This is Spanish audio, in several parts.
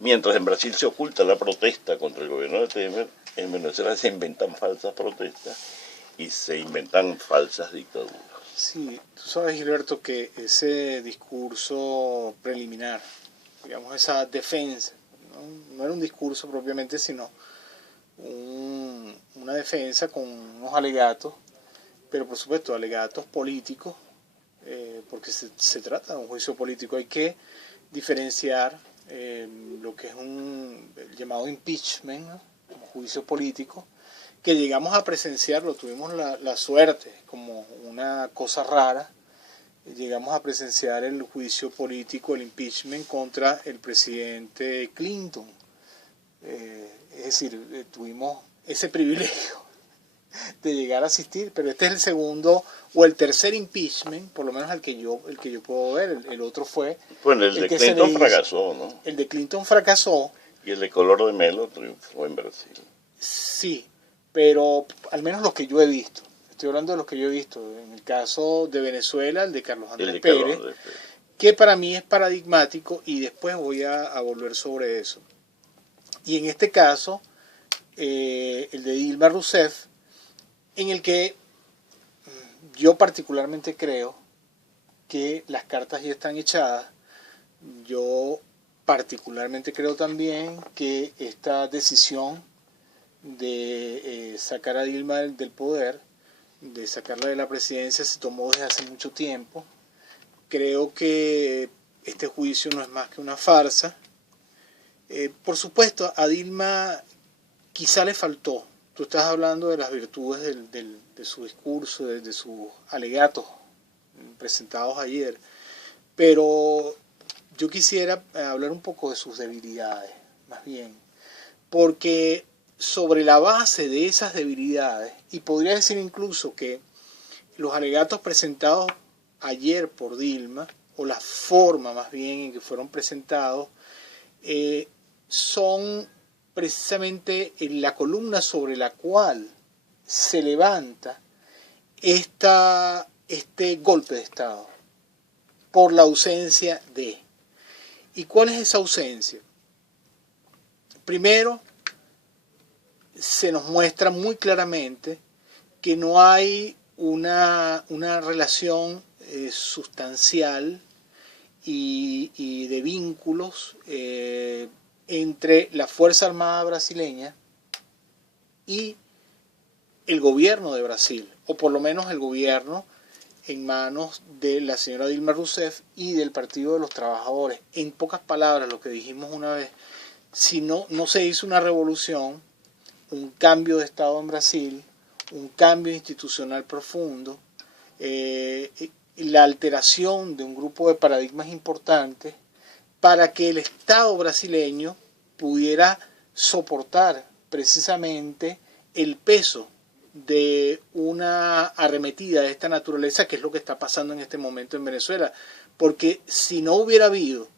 Mientras en Brasil se oculta la protesta contra el gobierno de Temer, en Venezuela se inventan falsas protestas y se inventan falsas dictaduras. Sí, tú sabes, Gilberto, que ese discurso preliminar, digamos, esa defensa, no era un discurso propiamente, sino una defensa con unos alegatos, pero por supuesto alegatos políticos, porque se trata de un juicio político. Hay que diferenciar lo que es el llamado impeachment, ¿no? Como juicio político, que llegamos a presenciarlo, tuvimos la suerte, como una cosa rara, llegamos a presenciar el juicio político, el impeachment contra el presidente Clinton. Es decir, tuvimos ese privilegio de llegar a asistir, pero este es el segundo o el tercer impeachment, por lo menos el que yo puedo ver. El otro fue... Bueno, el de Clinton fracasó, ¿no? El de Clinton fracasó. Y el de color de Melo triunfó en Brasil. Sí, pero al menos los que yo he visto. Estoy hablando de los que yo he visto. En el caso de Venezuela, el de Carlos Andrés Pérez, que para mí es paradigmático, y después voy a volver sobre eso. Y en este caso, el de Dilma Rousseff, en el que yo particularmente creo que las cartas ya están echadas. Yo particularmente creo también que esta decisión de sacar a Dilma del poder, de sacarla de la presidencia, se tomó desde hace mucho tiempo. Creo que este juicio no es más que una farsa. Por supuesto, a Dilma quizá le faltó. Tú estás hablando de las virtudes de su discurso, de sus alegatos presentados ayer, pero yo quisiera hablar un poco de sus debilidades, más bien, porque sobre la base de esas debilidades, y podría decir incluso que los alegatos presentados ayer por Dilma, o la forma más bien en que fueron presentados, son precisamente la columna sobre la cual se levanta este golpe de Estado por la ausencia de. ¿Y cuál es esa ausencia? Primero, se nos muestra muy claramente que no hay una relación sustancial y de vínculos entre la Fuerza Armada brasileña y el gobierno de Brasil, o por lo menos el gobierno en manos de la señora Dilma Rousseff y del Partido de los Trabajadores. En pocas palabras, lo que dijimos una vez, si no se hizo una revolución, un cambio de Estado en Brasil, un cambio institucional profundo, la alteración de un grupo de paradigmas importantes para que el Estado brasileño pudiera soportar precisamente el peso de una arremetida de esta naturaleza, que es lo que está pasando en este momento en Venezuela. Porque si no hubiera habido,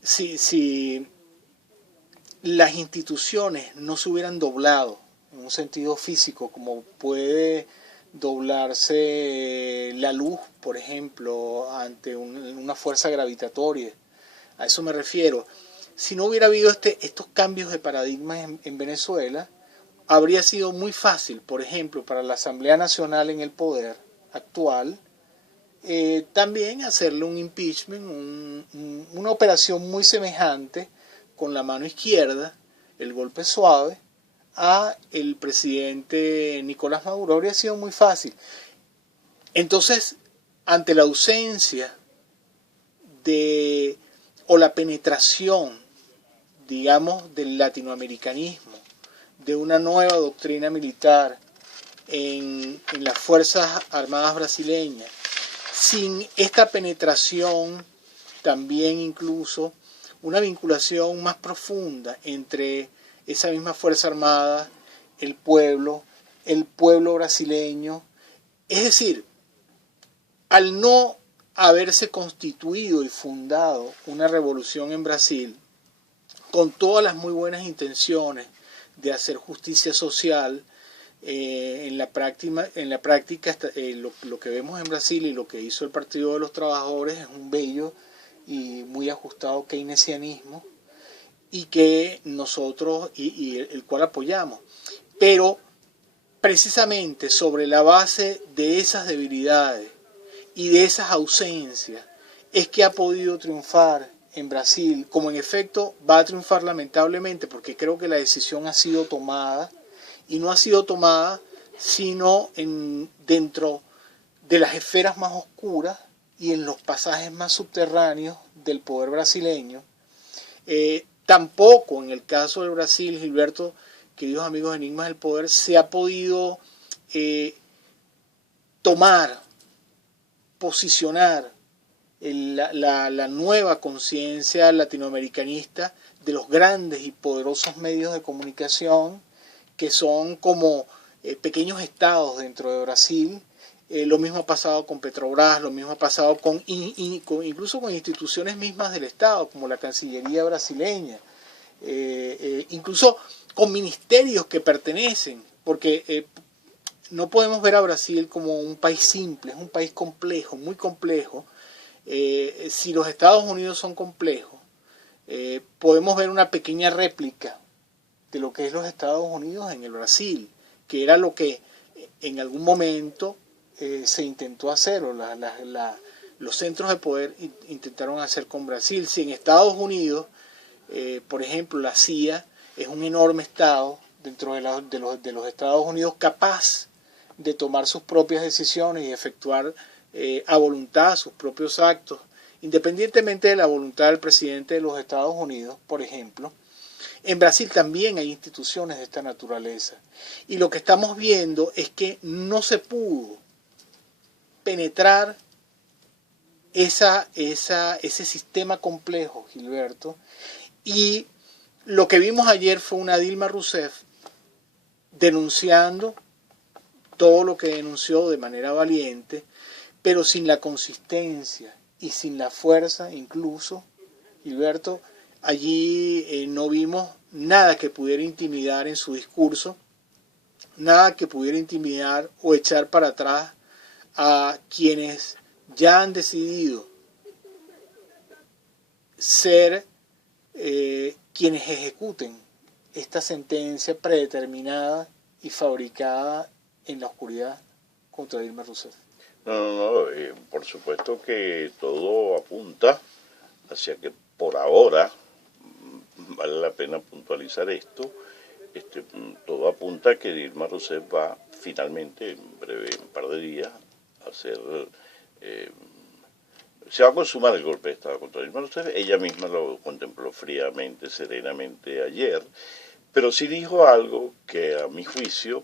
si las instituciones no se hubieran doblado en un sentido físico, como puede doblarse la luz, por ejemplo, ante una fuerza gravitatoria, a eso me refiero. Si no hubiera habido estos cambios de paradigmas en Venezuela, habría sido muy fácil, por ejemplo, para la Asamblea Nacional en el poder actual, también hacerle un impeachment, una operación muy semejante con la mano izquierda, el golpe suave, a el presidente Nicolás Maduro. Habría sido muy fácil. Entonces, ante la ausencia o la penetración, digamos, del latinoamericanismo, de una nueva doctrina militar en las Fuerzas Armadas brasileñas, sin esta penetración, también incluso una vinculación más profunda entre esa misma Fuerza Armada, el pueblo brasileño. Es decir, al no haberse constituido y fundado una revolución en Brasil, con todas las muy buenas intenciones de hacer justicia social, en la práctica lo que vemos en Brasil y lo que hizo el Partido de los Trabajadores es un bello y muy ajustado keynesianismo, y que nosotros, y el cual apoyamos. Pero precisamente sobre la base de esas debilidades y de esas ausencias es que ha podido triunfar en Brasil, como en efecto va a triunfar lamentablemente, porque creo que la decisión ha sido tomada, y no ha sido tomada sino dentro de las esferas más oscuras y en los pasajes más subterráneos del poder brasileño. Tampoco en el caso del Brasil, Gilberto, queridos amigos de Enigmas del Poder, se ha podido tomar, posicionar la nueva conciencia latinoamericanista de los grandes y poderosos medios de comunicación que son como pequeños estados dentro de Brasil. Lo mismo ha pasado con Petrobras, lo mismo ha pasado incluso con instituciones mismas del Estado, como la Cancillería brasileña, incluso con ministerios que pertenecen, porque no podemos ver a Brasil como un país simple, es un país complejo, muy complejo. Si los Estados Unidos son complejos, podemos ver una pequeña réplica de lo que es los Estados Unidos en el Brasil, que era lo que en algún momento se intentó hacer, o los centros de poder intentaron hacer con Brasil. Si en Estados Unidos, por ejemplo, la CIA es un enorme estado dentro de los Estados Unidos capaz de tomar sus propias decisiones y efectuar a voluntad sus propios actos, independientemente de la voluntad del presidente de los Estados Unidos, por ejemplo. En Brasil también hay instituciones de esta naturaleza. Y lo que estamos viendo es que no se pudo penetrar ese sistema complejo, Gilberto. Y lo que vimos ayer fue una Dilma Rousseff denunciando todo lo que denunció de manera valiente, pero sin la consistencia y sin la fuerza incluso, Gilberto. Allí no vimos nada que pudiera intimidar en su discurso, nada que pudiera intimidar o echar para atrás a quienes ya han decidido ser quienes ejecuten esta sentencia predeterminada y fabricada en la oscuridad contra Dilma Rousseff. No, por supuesto que todo apunta hacia que por ahora, vale la pena puntualizar esto, todo apunta a que Dilma Rousseff va finalmente, en un par de días, a hacer... se va a consumar el golpe de Estado contra Dilma Rousseff. Ella misma lo contempló fríamente, serenamente ayer, pero sí dijo algo que a mi juicio,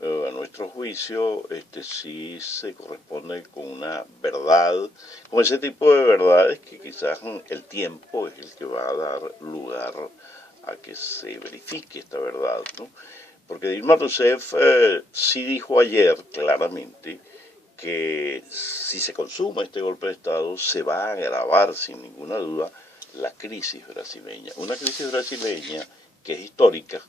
a nuestro juicio, sí se corresponde con una verdad, con ese tipo de verdades que quizás el tiempo es el que va a dar lugar a que se verifique esta verdad, ¿no? Porque Dilma Rousseff sí dijo ayer claramente que si se consuma este golpe de Estado se va a agravar sin ninguna duda la crisis brasileña. Una crisis brasileña que es histórica,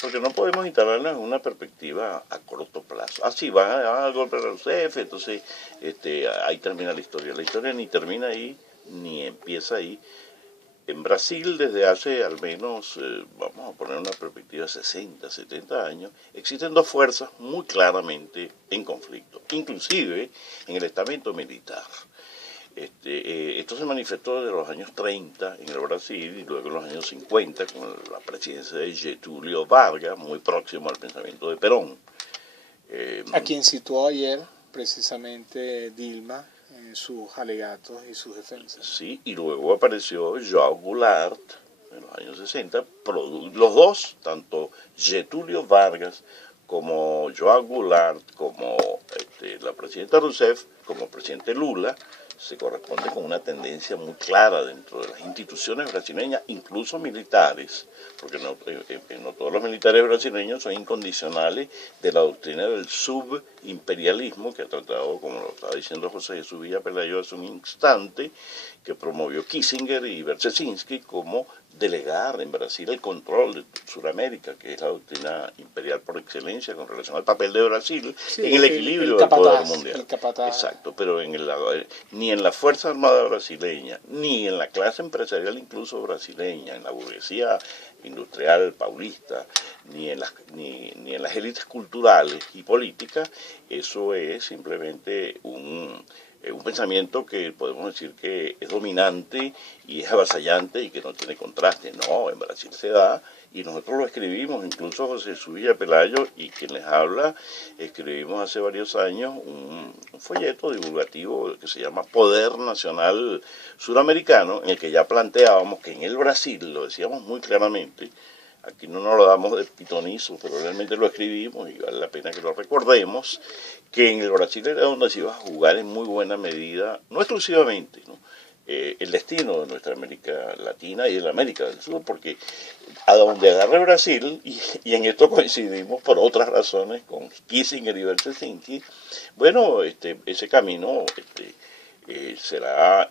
porque no podemos instalarla en una perspectiva a corto plazo. Así va al golpe de Rousseff, entonces ahí termina la historia. La historia ni termina ahí, ni empieza ahí. En Brasil, desde hace al menos, vamos a poner una perspectiva de 60, 70 años, existen dos fuerzas muy claramente en conflicto, inclusive en el estamento militar. Esto se manifestó desde los años 30 en el Brasil y luego en los años 50 con la presidencia de Getúlio Vargas, muy próximo al pensamiento de Perón. A quien citó ayer precisamente Dilma en sus alegatos y sus defensas. Sí, y luego apareció João Goulart en los años 60, los dos, tanto Getúlio Vargas como João Goulart, como la presidenta Rousseff, como presidente Lula, se corresponde con una tendencia muy clara dentro de las instituciones brasileñas, incluso militares, porque no todos los militares brasileños son incondicionales de la doctrina del subimperialismo que ha tratado, como lo estaba diciendo José Jesús Villa Pelayo hace un instante, que promovió Kissinger y Brzezinski como delegar en Brasil el control de Sudamérica, que es la doctrina imperial por excelencia con relación al papel de Brasil en el equilibrio del poder mundial. Exacto, pero ni en la Fuerza Armada brasileña, ni en la clase empresarial incluso brasileña, en la burguesía industrial paulista, ni en las élites culturales y políticas, eso es simplemente un pensamiento que podemos decir que es dominante y es avasallante y que no tiene contraste. No, en Brasil se da, y nosotros lo escribimos, incluso José Jesús Villa-Pelayo y quien les habla, escribimos hace varios años un folleto divulgativo que se llama Poder Nacional Suramericano, en el que ya planteábamos que en el Brasil, lo decíamos muy claramente, aquí no nos lo damos de pitonizo, pero realmente lo escribimos y vale la pena que lo recordemos, que en el Brasil era donde se iba a jugar en muy buena medida, no exclusivamente, ¿no? El destino de nuestra América Latina y de la América del Sur, porque a donde agarre Brasil, y en esto coincidimos por otras razones con Kissinger y Berzelsinski, bueno, ese camino será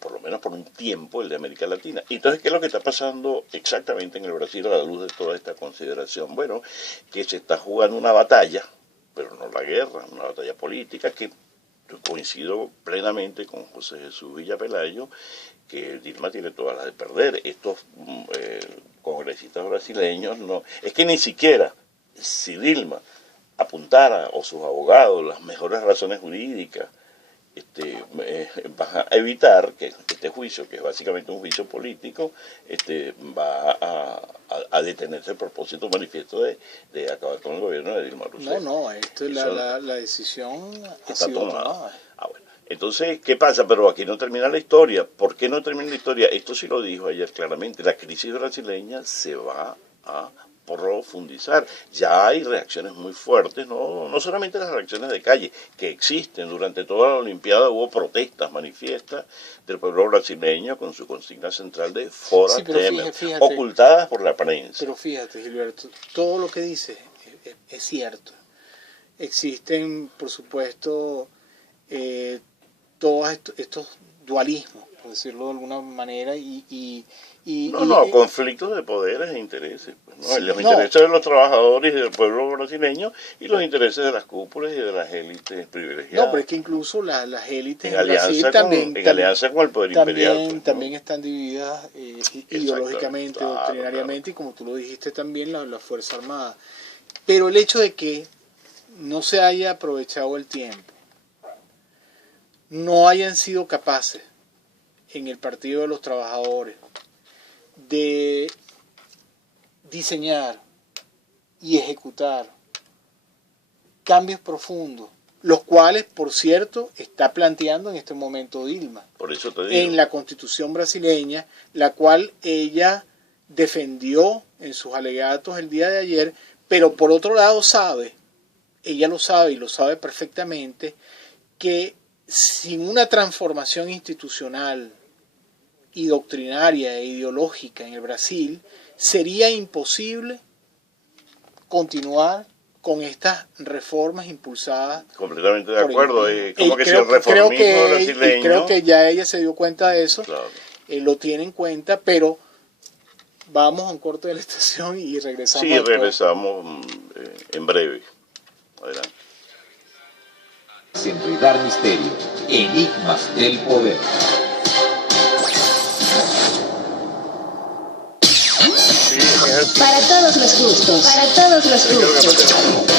por lo menos por un tiempo el de América Latina. Entonces, ¿qué es lo que está pasando exactamente en el Brasil a la luz de toda esta consideración? Bueno, que se está jugando una batalla, pero no la guerra, una batalla política que coincido plenamente con José Jesús Villa-Pelayo, que Dilma tiene todas las de perder. Estos congresistas brasileños, no, es que ni siquiera si Dilma apuntara, o sus abogados, las mejores razones jurídicas, va a evitar que este juicio, que es básicamente un juicio político, va a detenerse el propósito manifiesto de acabar con el gobierno de Dilma Rousseff. No, esto es la decisión está tomada. Bueno. Entonces, ¿qué pasa? Pero aquí no termina la historia. ¿Por qué no termina la historia? Esto sí lo dijo ayer claramente. La crisis brasileña se va a profundizar. Ya hay reacciones muy fuertes, no solamente las reacciones de calle, que existen. Durante toda la Olimpiada hubo protestas manifiestas del pueblo brasileño con su consigna central de Fora Temer, ocultadas por la prensa. Pero fíjate, Gilberto, todo lo que dices es cierto. Existen, por supuesto, todos estos dualismos, por decirlo de alguna manera, conflictos de poderes e intereses. Pues, ¿no? Sí, los intereses de los trabajadores y del pueblo brasileño y los intereses de las cúpulas y de las élites privilegiadas. No, pero es que incluso las élites en alianza en alianza con el poder imperial. Pues, también están divididas ideológicamente, doctrinariamente, y como tú lo dijiste también, la Fuerza Armada. Pero el hecho de que no se haya aprovechado el tiempo, no hayan sido capaces en el Partido de los Trabajadores de diseñar y ejecutar cambios profundos, los cuales, por cierto, está planteando en este momento Dilma. Por eso te digo. En la Constitución brasileña, la cual ella defendió en sus alegatos el día de ayer, pero por otro lado ella lo sabe y lo sabe perfectamente, que sin una transformación institucional y doctrinaria e ideológica en el Brasil, sería imposible continuar con estas reformas impulsadas. Completamente de acuerdo. Como que si el reformismo brasileño... Creo que ya ella se dio cuenta de eso, claro. Lo tiene en cuenta, pero vamos a un corte de la estación y regresamos. Sí, regresamos en breve. Adelante. Desenredar misterio, enigmas del poder. Para todos los gustos, para todos los gustos.